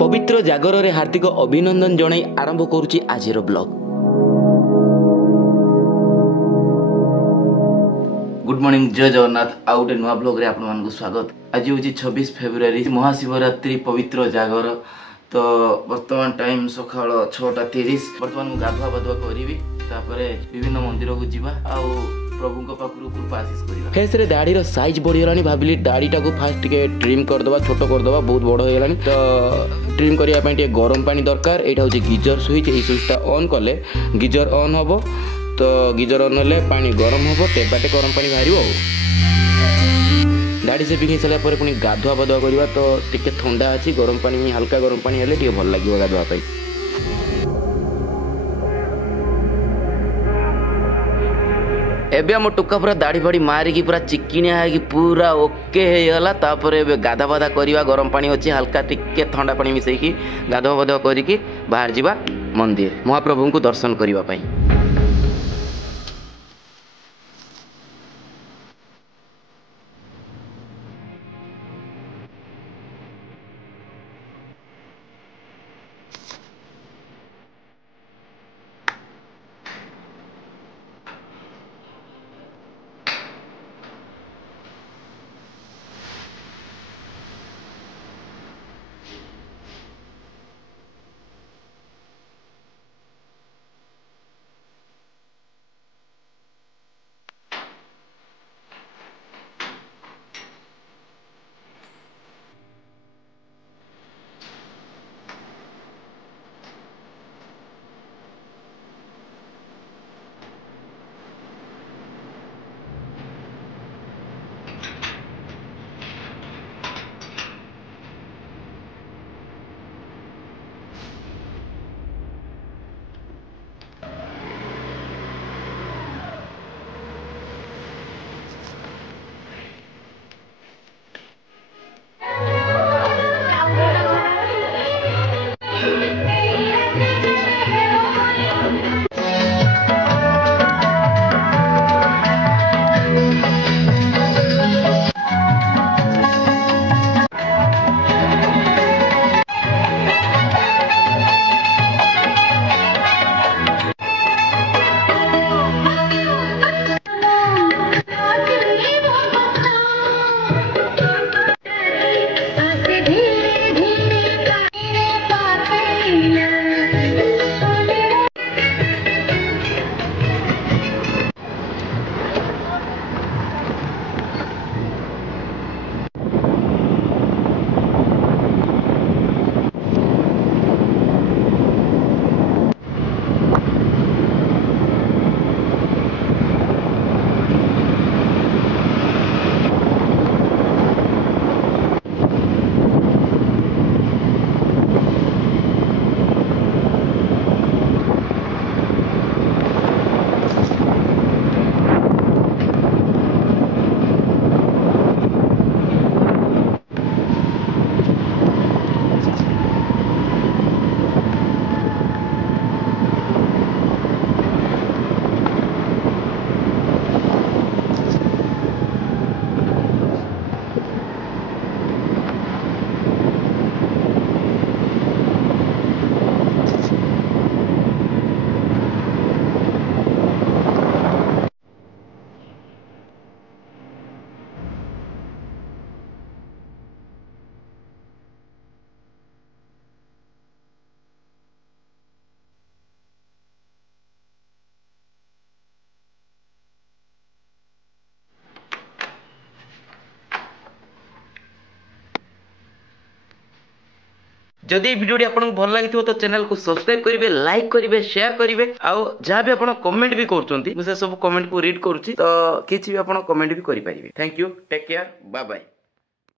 पवित्र जागर रे हार्दिक अभिनंदन जणाई आरंभ करुच्ची आजिर ब्लॉग। गुड मॉर्निंग, जय जगन्नाथ। आउ गोटे नुआ ब्लॉग रे आपण मानकु स्वागत। आज हूँ 26 फेब्रुआरी महाशिवरात्रि पवित्र जागर। तो वर्तमान टाइम सकाळ 6:30। वर्तमान गाधुआ बाधुआ करी विभिन्न मंदिर को जीवा आउ प्रभु को पाखरु कृपा आशीष करिवा। फेस रे दाढ़ी रो साइज बढ़ी गलानी, भाबिली दाढ़ी टाको फास्ट टिके ट्रिम कर दबा, छोटो कर दबा, बहुत बड़ हो गलानी। तो ट्रिम करिया पई टिके गरम पानी दरकार। एटा होची गीजर स्विच। ए स्विचटा ऑन कले गीजर ऑन हबो। तो गीजर ऑन होले पानी गरम हबो, तेबाटे गरम पानी बाहरिबो। दाढ़ी से बिखी सला पर पुनी गाधुआ बाधुआ करिवा। तो टिके ठंडा अछि, गरम पानी हल्का गरम पानी हेले टिके भल लागिवो गाधुआ पई। एबे हम टुका पूरा दाढ़ी फाड़ी मारिकी पूरा चिकिनिया है कि पूरा ओके होगा। तापर एबे गाधा बाधा करवा, गरम पानी अच्छी हल्का टिके ठंडा पानी मिसेकी गाधुआ बाधुआ करिकी बाहर जावा मंदिर महाप्रभु को दर्शन करने पाई। जदि वीडियो आपको भल लगी तो चैनल को सब्सक्राइब करेंगे, लाइक करेंगे, शेयर करेंगे। आउ जहाँ भी आप कमेंट भी कर सब कमेंट को रीड करुच्ची। तो किसी भी आप कमेंट भी करेंगे। Thank you, take care, bye bye.